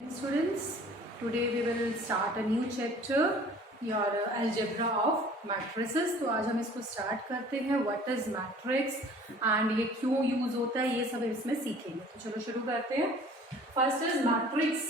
Students, today we will start a new chapter, your algebra of matrices. तो आज हम इसको स्टार्ट करते हैं. What is matrix and ये क्यों यूज होता है, ये सब इसमें सीखेंगे. तो चलो शुरू करते हैं. First is matrix.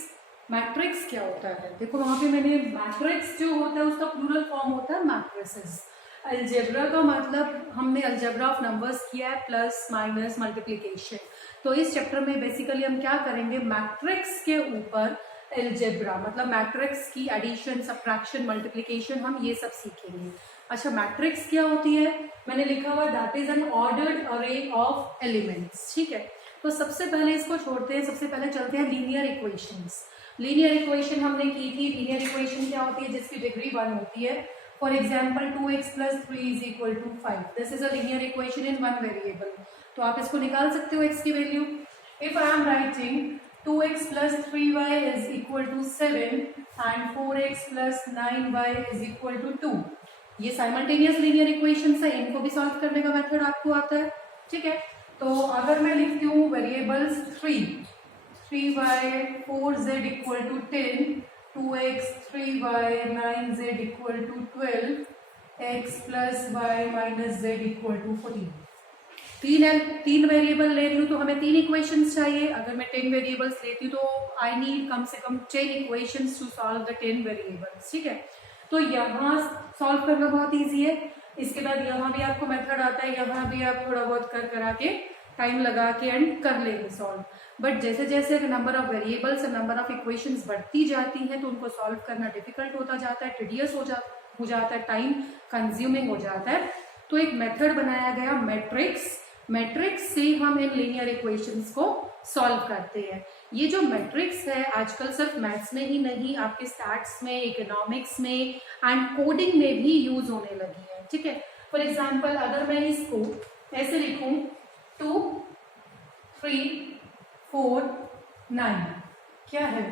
मैट्रिक्स क्या होता है? देखो वहां पे मैंने मैट्रिक्स जो होता है उसका प्लूरल फॉर्म होता है मैट्रिसेस. अलजेब्रा का मतलब हमने अलजेब्रा ऑफ नंबर्स किया है, प्लस माइनस मल्टीप्लिकेशन. तो इस चैप्टर में बेसिकली हम क्या करेंगे, मैट्रिक्स के ऊपर अलजेब्रा मतलब मैट्रिक्स की एडिशन, सब्ट्रैक्शन, मल्टीप्लिकेशन, हम ये सब सीखेंगे. अच्छा, मैट्रिक्स क्या होती है? मैंने लिखा हुआ दैट इज एन ऑर्डर्ड अरे ऑफ एलिमेंट्स. ठीक है, तो सबसे पहले इसको छोड़ते हैं. सबसे पहले चलते हैं लीनियर इक्वेशंस. लीनियर इक्वेशन हमने की थी. लीनियर इक्वेशन क्या होती है? जिसकी डिग्री 1 होती है. For example 2x + 3 = 5. This is a linear equation in one variable. तो आप इसको निकाल सकते हो x की value. If I am writing 2x + 3y = 7 and 4x + 9y = 2, ये साइमल्टेनियस लीनियर इक्वेशंस है. इनको भी सॉल्व करने का मेथड आपको आता है. ठीक है, तो अगर मैं लिखती हूँ variables 3y 4z = 10, 2x 3y 9z = 12, x + y - z = 14. तीन वेरिएबल ले रही हूँ तो हमें 3 इक्वेशंस चाहिए. अगर मैं 10 वेरिएबल्स लेती हूँ तो आई नीड कम से कम 10 equations to solve the 10 variables. ठीक है, तो यहाँ सॉल्व करना बहुत इजी है. इसके बाद यहाँ भी आपको मेथड आता है. यहाँ भी आप थोड़ा बहुत करा के टाइम लगा के एंड कर लेंगे सॉल्व. बट जैसे जैसे नंबर ऑफ वेरिएबल्स और नंबर ऑफ इक्वेशंस बढ़ती जाती हैं तो उनको सॉल्व करना डिफिकल्ट होता जाता है, टिडियस हो जाता है, टाइम कंज्यूमिंग हो जाता है. तो एक मेथड बनाया गया मैट्रिक्स. मैट्रिक्स से हम इन लीनियर इक्वेशंस को सॉल्व करते हैं. ये जो मैट्रिक्स है आजकल सिर्फ मैथ्स में ही नहीं, आपके स्टैट्स में, इकोनॉमिक्स में एंड कोडिंग में भी यूज होने लगी है. ठीक है, फॉर एग्जाम्पल अगर मैं इसको ऐसे लिखूं 2 3 4 9, क्या है,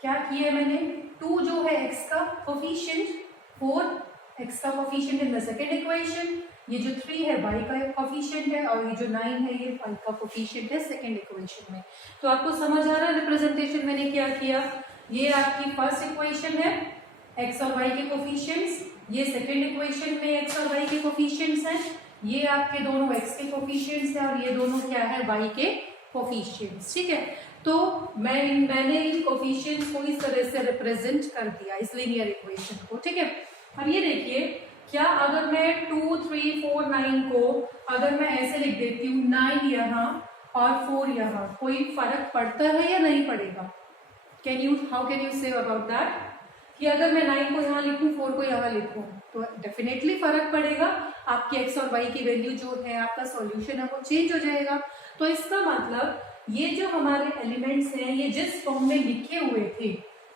क्या किया है मैंने? 2 जो है x का कोफिशिएंट, 4 x का coefficient in the second equation, ये जो 3 है y का कोफिशिएंट है, और ये जो 9 है ये y का कोफिशिएंट है सेकेंड इक्वेशन में. तो आपको समझ आ रहा है रिप्रेजेंटेशन मैंने क्या किया? ये आपकी फर्स्ट इक्वेशन है, x और y के कोफिशिएंट्स. ये सेकेंड इक्वेशन में x और y के कोफिशिएंट्स हैं. ये आपके दोनों x के कोफिशिएंट्स हैं और ये दोनों क्या है, y के कोफिशिएंट्स. ठीक है, तो मैंने इन कोफिशिएंट्स को इस तरह से रिप्रेजेंट कर दिया इस लीनियर इक्वेशन को. ठीक है, अब ये देखिए, क्या अगर मैं 2 3 4 9 को अगर मैं ऐसे लिख देती हूँ 9 यहाँ और 4 यहाँ, कोई फर्क पड़ता है या नहीं पड़ेगा? How can you say about that कि अगर मैं 9 को यहाँ लिखूं 4 को यहाँ लिखूं तो डेफिनेटली फर्क पड़ेगा. आपके x और y की वैल्यू जो है, आपका सॉल्यूशन है, वो चेंज हो जाएगा. तो इसका मतलब ये जो हमारे एलिमेंट्स हैं ये जिस फॉर्म में लिखे हुए थे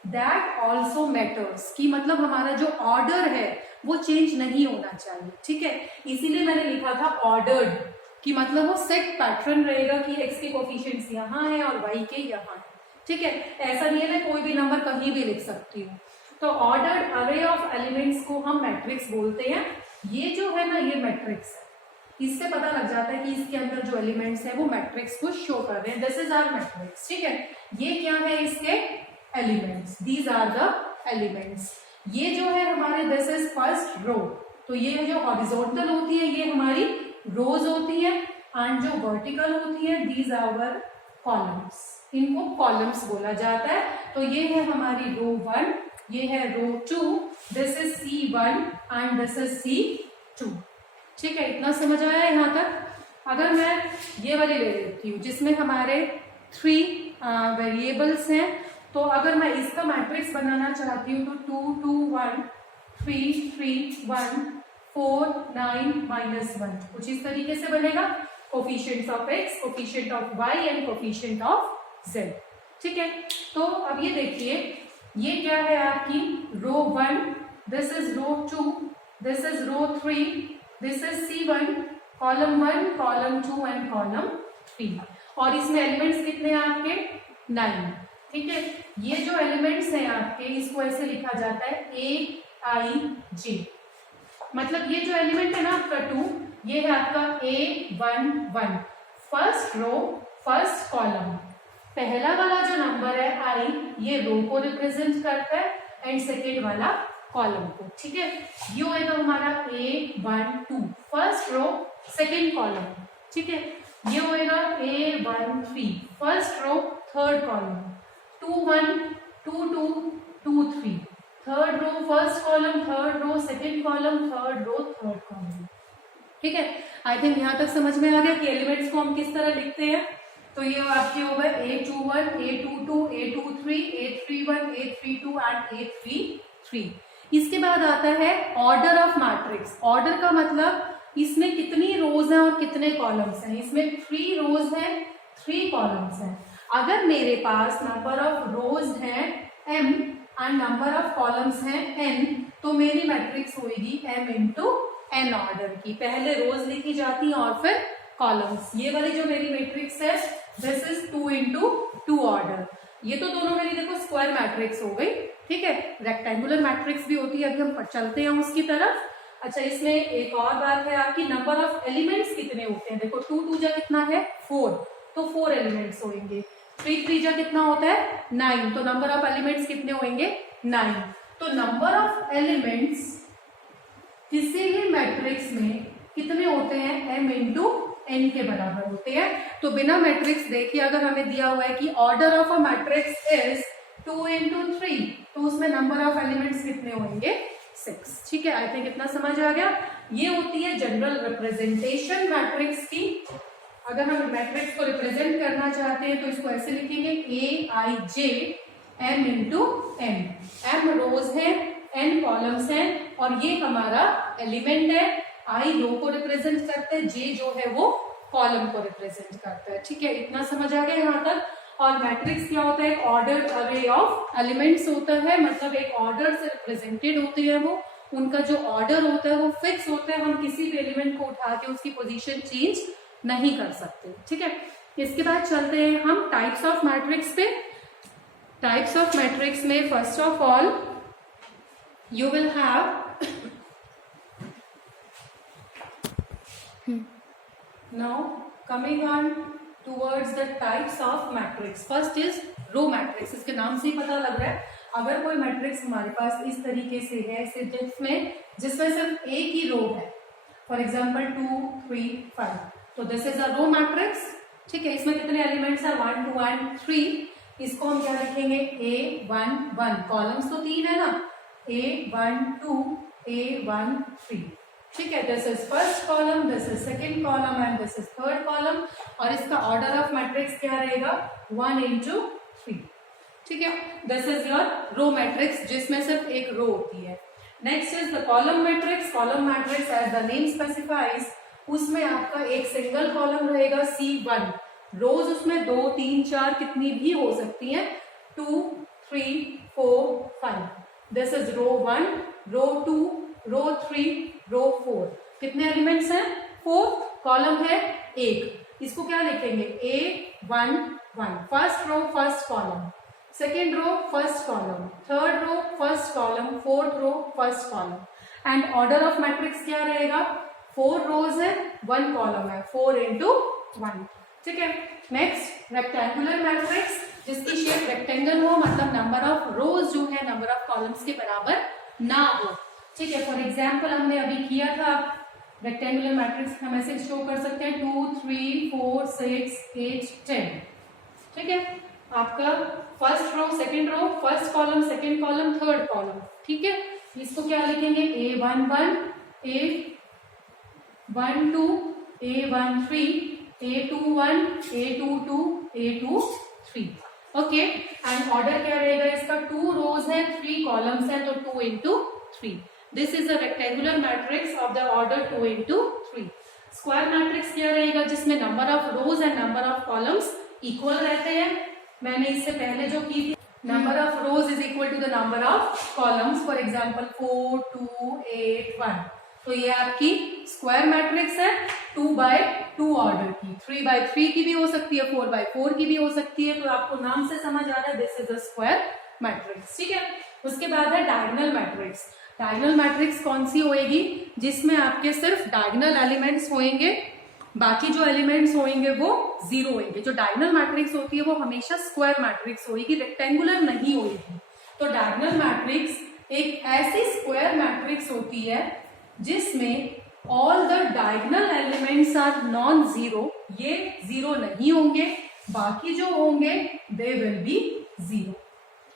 दैट ऑल्सो मैटर्स, की मतलब हमारा जो ऑर्डर है वो चेंज नहीं होना चाहिए. ठीक है, इसीलिए मैंने लिखा था ऑर्डर्ड, कि मतलब वो सेट पैटर्न रहेगा कि x के कोफिशिएंट्स यहाँ है और y के यहाँ है. ठीक है, ऐसा नहीं है मैं कोई भी नंबर कहीं भी लिख सकती हूँ. तो ऑर्डर्ड अरे ऑफ एलिमेंट्स को हम मैट्रिक्स बोलते हैं. ये जो है ना, ये मैट्रिक्स है. इससे पता लग जाता है कि इसके अंदर जो एलिमेंट्स है वो मैट्रिक्स को शो कर रहे हैं. This is our matrix. ठीक है, ये क्या है, इसके elements. These are the elements. ये जो है हमारे दिस इज फर्स्ट रो. तो ये जो हॉरिजॉन्टल होती है ये हमारी रोज होती है, एंड जो वर्टिकल होती है दीज आवर कॉलम्स. इनको कॉलम्स बोला जाता है. तो ये है हमारी रो 1, ये है रो 2, this is C1 and this is C2. ठीक है, इतना समझ आया यहाँ तक? अगर मैं ये वाली ले लेती हूँ जिसमें हमारे 3 वेरिएबल्स हैं, तो अगर मैं इसका मैट्रिक्स बनाना चाहती हूँ तो 2 2 1 3 3 1 4 9 -1 कुछ इस तरीके से बनेगा. Coefficients of x, coefficient of y and coefficient of z. ठीक है, तो अब ये देखिए, ये क्या है आपकी row 1, this is row 2, this is row 3, this is C1, column 1, column 2 and column 3. और इसमें एलिमेंट्स कितने हैं आपके? 9. ठीक है, ये जो एलिमेंट्स हैं आपके, इसको ऐसे लिखा जाता है AIJ. मतलब ये जो एलिमेंट है ना आपका 2, ये है आपका A11, first row first column. पहला वाला जो नंबर है आई, ये रो को रिप्रेजेंट करता है एंड सेकेंड वाला कॉलम को, ठीक है। ये होएगा हमारा A12 first row second column, ठीक है। ये होएगा A13 first row third column, 2 1 2 2 2 3 third row first column, third row second column, third row third column, ठीक है। आई थिंक यहाँ तक समझ में आ गया कि एलिमेंट्स को हम किस तरह लिखते हैं। तो ये आपके हो गए A21 A22 A23 A31 A32 and A33। इसके बाद आता है ऑर्डर ऑफ मैट्रिक्स। ऑर्डर का मतलब इसमें कितनी रोज हैं और कितने कॉलम्स हैं। इसमें 3 रोज हैं 3 कॉलम्स हैं। अगर मेरे पास नंबर ऑफ रोज हैं m and number of columns हैं n, तो मेरी मैट्रिक्स होगी m इंटू n ऑर्डर की। पहले रोज लिखी जाती हैं और फिर कॉलम्स। ये वाली जो मेरी मैट्रिक्स है दिस इज 2 इंटू 2 ऑर्डर। ये तो दोनों मेरी देखो स्क्वायर मैट्रिक्स हो गई, ठीक है। रेक्टेंगुलर मैट्रिक्स भी होती है, अभी हम चलते हैं उसकी तरफ। अच्छा, इसमें एक और बात है आपकी, नंबर ऑफ एलिमेंट्स कितने होते हैं। देखो 2 2 जा कितना है 4, तो 4 एलिमेंट्स होंगे। 3 3 जा कितना होता है 9, तो नंबर ऑफ एलिमेंट्स कितने होंगे 9। तो नंबर ऑफ एलिमेंट्स किसी भी मैट्रिक्स में कितने होते हैं m इंटू n के बराबर होते हैं। तो बिना मैट्रिक्स देखिए अगर हमें दिया हुआ है कि order of a matrix is 2 into 3, तो उसमें नंबर ऑफ एलिमेंट्स कितने होंगे 6, ठीक है। आई थिंक इतना समझ आ गया। ये होती है जनरल रिप्रेजेंटेशन मैट्रिक्स की। अगर हम मैट्रिक्स को रिप्रेजेंट करना चाहते हैं तो इसको ऐसे लिखेंगे Aij m into n। m रोज है, n कॉलम्स हैं और ये हमारा एलिमेंट है। i रो को रिप्रेजेंट करते हैं, j जो है वो कॉलम को रिप्रेजेंट करता है, ठीक है। इतना समझ आ गया यहाँ तक। और मैट्रिक्स क्या होता है, एक ऑर्डर अरे ऑफ एलिमेंट्स होता है, मतलब एक ऑर्डर से रिप्रेजेंटेड होते हैं वो। उनका जो ऑर्डर होता है वो फिक्स होता है, हम किसी भी एलिमेंट को उठा के उसकी पोजीशन चेंज नहीं कर सकते, ठीक है। इसके बाद चलते हैं हम टाइप्स ऑफ मैट्रिक्स पे। टाइप्स ऑफ मैट्रिक्स में first of all you will have now coming on towards the types of matrix. first is row matrix। इसके नाम से ही पता लग रहा है, अगर कोई मैट्रिक्स हमारे पास इस तरीके से है जिसमें सिर्फ एक ही रो है, फॉर एग्जाम्पल 2 3 5, तो this is a row matrix, ठीक है। इसमें कितने एलिमेंट्स हैं 1 2 एंड 3। इसको हम क्या लिखेंगे A11, कॉलम्स तो 3 है ना, A12 A13, ठीक है। This is first column, this is second column and this is third column. और इसका ऑर्डर ऑफ मैट्रिक्स क्या रहेगा 1 इंटू 3, ठीक है। This is your row matrix जिसमें सिर्फ एक रो होती है। Next is the column matrix. Column matrix as the name specifies, उसमें आपका एक सिंगल कॉलम रहेगा C1। रोज उसमें 2 3 4 कितनी भी हो सकती हैं, 2 3 4 5। This is row 1, row 2, row 3, रो 4। कितने एलिमेंट्स हैं 4, कॉलम है 1। इसको क्या लिखेंगे A11, first row first column, second row first column, third row first column, fourth row first column. And order of matrix क्या रहेगा, 4 रोज है 1 कॉलम है, 4 इंटू 1, ठीक है। नेक्स्ट रेक्टेंगुलर मैट्रिक्स, जिसकी शेप रेक्टेंगल हो, मतलब नंबर ऑफ रोज जो है नंबर ऑफ कॉलम्स के बराबर ना हो, ठीक है। फॉर एग्जाम्पल हमने अभी किया था रेक्टेंगुलर मैट्रिक्स, हम ऐसे शो कर सकते हैं 2 3 4 6 8 10, ठीक है। आपका first row second row, first column second column third column, ठीक है। इसको क्या लिखेंगे A11 A12 A13 A21 A22 A23, okay. And order क्या रहेगा इसका, 2 रोज है 3 कॉलम्स है, तो 2 into 3। This is a rectangular matrix of the order 2 into 3। Square matrix क्या रहेगा, जिसमें number of rows and number of columns equal रहते हैं। मैंने इससे पहले जो की थी, number of rows is equal to the number of columns, for example 4 2 8 1। तो ये आपकी स्क्वायर मैट्रिक्स है 2 बाय 2 ऑर्डर की, 3 बाय 3 की भी हो सकती है, 4 बाय 4 की भी हो सकती है। तो आपको नाम से समझ आ रहा है this is a square matrix, ठीक है। उसके बाद है डायगोनल मैट्रिक्स। डायगोनल मैट्रिक्स कौन सी होएगी, जिसमें आपके सिर्फ डायगोनल एलिमेंट्स होंगे, बाकी जो एलिमेंट्स होंगे वो 0 होंगे। जो डायगोनल मैट्रिक्स होती है वो हमेशा स्क्वायर मैट्रिक्स होगी, रेक्टेंगुलर नहीं होगी। तो डायगोनल मैट्रिक्स एक ऐसी स्क्वायर मैट्रिक्स होती है जिसमें all the diagonal elements are non zero, ये 0 नहीं होंगे, बाकी जो होंगे दे विल बी 0।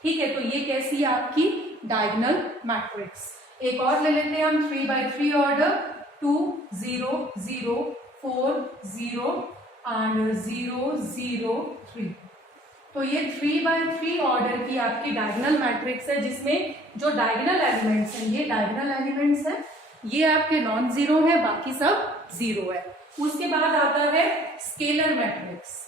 ठीक है, तो ये कैसी है आपकी डायगोनल मैट्रिक्स। एक और ले लेते हैं हम 3x3 ऑर्डर, 2 0 0 4 0 एंड 0 0 3। तो ये 3x3 ऑर्डर की आपकी डायगोनल मैट्रिक्स है जिसमें जो डायगोनल एलिमेंट्स हैं, ये डायगोनल एलिमेंट्स हैं, ये आपके नॉन जीरो है, बाकी सब 0 है। उसके बाद आता है स्केलर मैट्रिक्स।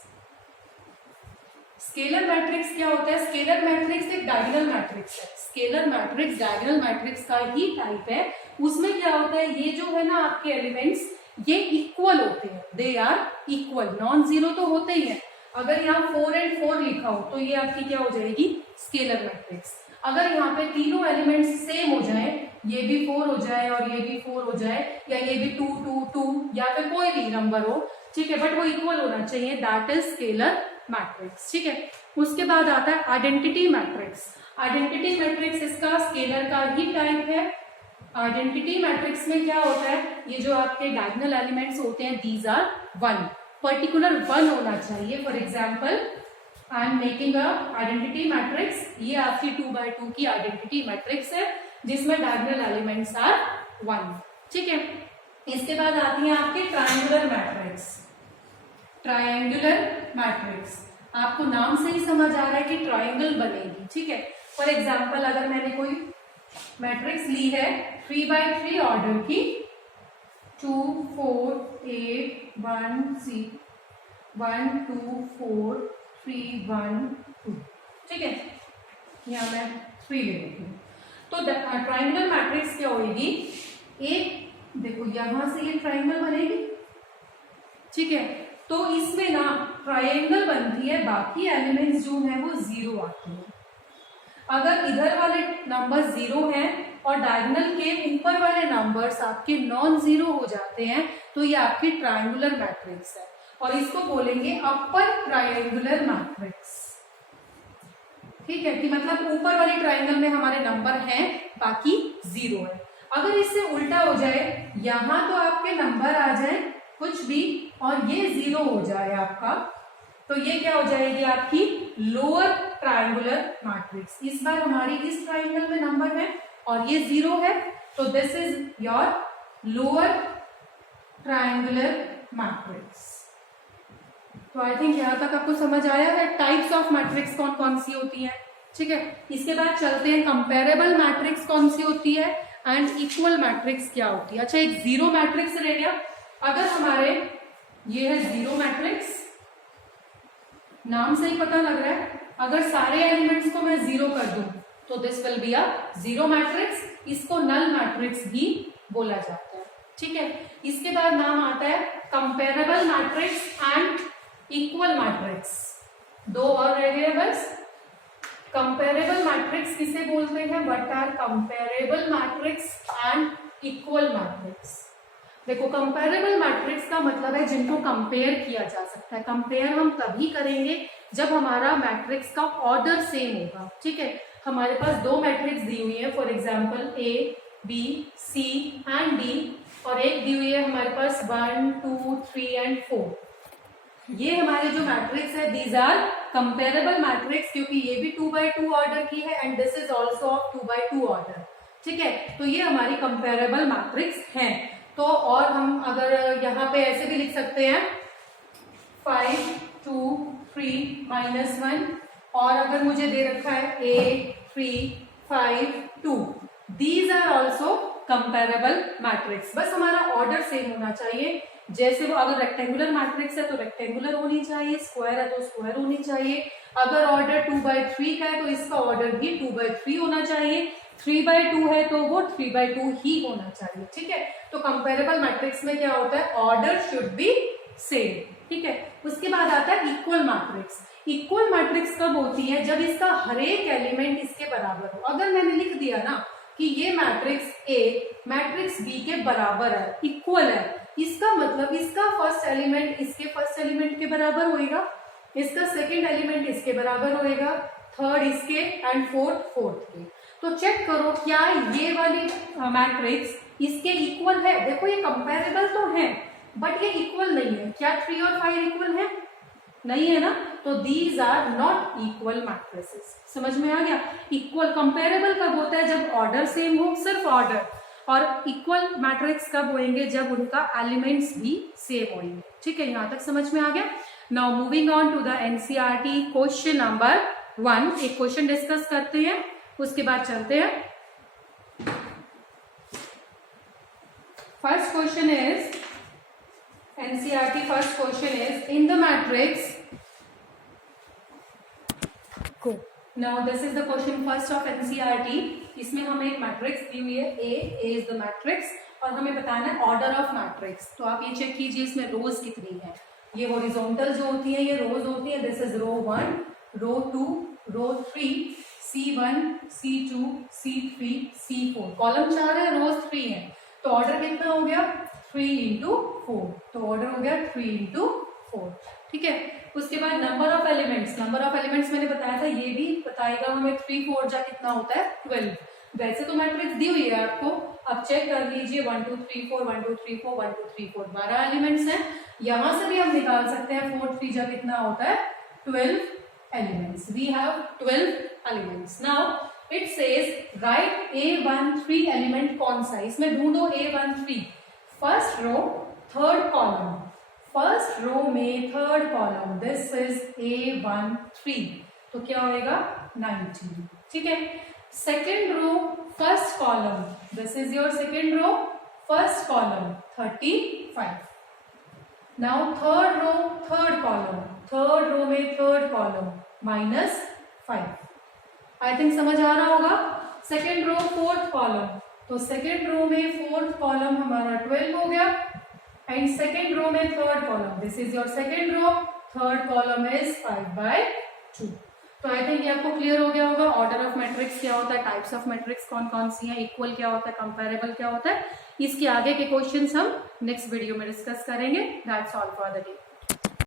स्केलर मैट्रिक्स क्या होता है? स्केलर मैट्रिक्स एक डायगोनल मैट्रिक्स है। स्केलर मैट्रिक्स डायगोनल मैट्रिक्स का ही टाइप है। उसमें क्या होता है, ये जो है ना आपके एलिमेंट्स ये इक्वल होते हैं, they are equal, non zero तो होते ही है। अगर यहाँ 4 and 4 लिखा हो तो ये आपकी क्या हो जाएगी? Scalar matrix. अगर यहाँ पे तीनों एलिमेंट्स सेम हो जाए, ये भी 4 हो जाए और ये भी 4 हो जाए, या ये भी 2 2 2 या फिर कोई भी नंबर हो, ठीक है, बट वो इक्वल होना चाहिए, दैट इज स्केलर मैट्रिक्स। ठीक है, उसके बाद आता है आइडेंटिटी मैट्रिक्स। आइडेंटिटी मैट्रिक्स इसका स्केलर का ही टाइप है। आइडेंटिटी मैट्रिक्स में क्या होता है, ये जो आपके डायगोनल एलिमेंट्स होते हैं दीज आर 1, पर्टिकुलर 1 होना चाहिए। For example I am making a identity matrix, ये आपकी 2x2 की आइडेंटिटी मैट्रिक्स है जिसमें डायगोनल एलिमेंट्स आर 1। ठीक है, इसके बाद आती है आपकी ट्रायंगुलर मैट्रिक्स। ट्रायंगुलर मैट्रिक्स आपको नाम से ही समझ आ रहा है कि ट्रायंगल बनेगी। ठीक है, फॉर एग्जाम्पल अगर मैंने कोई मैट्रिक्स ली है 3x3 ऑर्डर की, 2 4 8 1 6 1 2 4 3 1 2। ठीक है, यहाँ मैं 3 ले लेती हूँ। तो ट्रायंगुलर मैट्रिक्स क्या होगी, एक देखो यहां से ये ट्रायंगल बनेगी। ठीक है, तो इसमें ना ट्रायंगल बनती है, बाकी एलिमेंट्स जो है वो 0 आते हैं। अगर इधर वाले नंबर 0 हैं और डायगोनल के ऊपर वाले नंबर्स आपके नॉन जीरो हो जाते हैं तो ये आपकी ट्रायंगुलर मैट्रिक्स है, और इसको बोलेंगे अपर ट्रायंगुलर मैट्रिक्स। ठीक है, कि मतलब ऊपर वाली ट्रायंगल में हमारे नंबर हैं, बाकी 0 है। अगर इससे उल्टा हो जाए, यहां तो आपके नंबर आ जाए कुछ भी और ये 0 हो जाए आपका, तो ये क्या हो जाएगी आपकी लोअर ट्रायंगुलर मैट्रिक्स। इस बार हमारी इस ट्रायंगल में नंबर है और ये 0 है, तो this is your lower triangular matrix. तो आई थिंक यहां तक आपको समझ आया है टाइप्स ऑफ मैट्रिक्स कौन कौन सी होती है। ठीक है, इसके बाद चलते हैं कंपेरेबल मैट्रिक्स कौन सी होती है एंड इक्वल मैट्रिक्स क्या होती है। अच्छा, एक जीरो मैट्रिक्स रह गया। अगर हमारे ये है जीरो मैट्रिक्स, नाम से ही पता लग रहा है, अगर सारे एलिमेंट्स को मैं 0 कर दूं तो this will be a zero matrix. इसको नल मैट्रिक्स भी बोला जाता है। ठीक है, इसके बाद नाम आता है comparable matrix and equal matrix. 2 और रह गए बस। कंपेरेबल मैट्रिक्स किसे बोलते हैं, what are comparable matrix and equal matrix. देखो, कंपेरेबल मैट्रिक्स का मतलब है जिनको कंपेयर किया जा सकता है। कंपेयर हम तभी करेंगे जब हमारा मैट्रिक्स का ऑर्डर सेम होगा। ठीक है, हमारे पास 2 मैट्रिक्स दी हुई है, for example A B C and D, और एक दी हुई है हमारे पास 1 2 3 एंड 4। ये हमारे जो मैट्रिक्स है दीज आर कंपेरेबल मैट्रिक्स, क्योंकि ये भी 2x2 ऑर्डर की है and this is also of 2x2 order. ठीक है, तो ये हमारी कंपेरेबल मैट्रिक्स है। तो और हम अगर यहाँ पे ऐसे भी लिख सकते हैं 5 2 3 -1, और अगर मुझे दे रखा है 8 3 5 2, these are also comparable matrix. बस हमारा ऑर्डर सेम होना चाहिए। जैसे वो अगर रेक्टेंगुलर मैट्रिक्स है तो रेक्टेंगुलर होनी चाहिए, स्क्वायर है तो स्क्वायर होनी चाहिए। अगर ऑर्डर 2x3 का है तो इसका ऑर्डर भी 2x3 होना चाहिए। 3x2 है तो वो 3x2 ही होना चाहिए। ठीक है, तो कंपेरेबल मैट्रिक्स में क्या होता है, ऑर्डर शुड बी सेम। ठीक है, उसके बाद आता है इक्वल मैट्रिक्स। इक्वल मैट्रिक्स कब होती है, जब इसका हर एक एलिमेंट इसके बराबर हो। अगर मैंने लिख दिया ना कि ये मैट्रिक्स A मैट्रिक्स B के बराबर है, इक्वल है, इसका मतलब इसका फर्स्ट एलिमेंट इसके फर्स्ट एलिमेंट के बराबर होएगा, इसका सेकेंड एलिमेंट इसके बराबर होएगा, थर्ड इसके एंड फोर्थ के। तो चेक करो क्या ये वाली मैट्रिक्स इसके इक्वल है। देखो ये कंपेरेबल तो है बट ये इक्वल नहीं है। क्या 3 और 5 इक्वल है? नहीं है ना, तो these are not equal matrices. समझ में आ गया? इक्वल कंपेरेबल कब होता है? जब ऑर्डर सेम हो, सिर्फ ऑर्डर। और इक्वल मैट्रिक्स कब होंगे? जब उनका एलिमेंट्स भी सेम होंगे। ठीक है, यहां तक समझ में आ गया। Now moving on to the NCERT question number 1। एक क्वेश्चन डिस्कस करते हैं, उसके बाद चलते हैं। First question is NCERT first question is in the matrix. Go. Now this is the question first of NCERT. इसमें हमें एक मैट्रिक्स दी हुई है A is the matrix और हमें बताना है ऑर्डर ऑफ मैट्रिक्स। तो आप ये चेक कीजिए इसमें रोज कितनी है। ये हॉरिजॉन्टल जो होती है ये रोज होती है। This is row 1, row 2, row 3, C1, C2, C3, C4। Column 4 है, रोज 3 है, तो ऑर्डर कितना हो गया? 3 into 4। तो ऑर्डर हो गया 3 into 4। ठीक है, उसके बाद number of elements. Number of elements मैंने बताया था, ये भी बताएगा हमें 3 4 जा कितना होता है? 12। वैसे तो मैट्रिक्स दी हुई है आपको, अब चेक कर लीजिए 1 2 3 4 1 2 3 4 1 2 3 4 12 एलिमेंट्स हैं। यहां से भी हम निकाल सकते हैं 4 3 जा कितना होता है? 12 elements. We have 12 elements. Now it says right A13 element कौन सा है? इसमें ढूंढो A13। First row third column, first row में third column, this is A13। तो क्या होएगा? 19। ठीक है, second row first column, this is your second row, first column 35। Now third row third column, third row में थर्ड कॉलम -5। आई थिंक समझ आ रहा होगा। सेकेंड रो फोर्थ कॉलम, तो सेकेंड रो में फोर्थ कॉलम हमारा 12 हो गया एंड सेकेंड रो में third column, this is your second row, third column is 5/2। तो आई थिंक ये आपको क्लियर हो गया होगा ऑर्डर ऑफ मैट्रिक्स क्या होता है, टाइप्स ऑफ मैट्रिक्स कौन कौन सी हैं, इक्वल क्या होता है, कंपेरेबल क्या होता है। इसके आगे के क्वेश्चंस हम नेक्स्ट वीडियो में डिस्कस करेंगे। That's all for the day.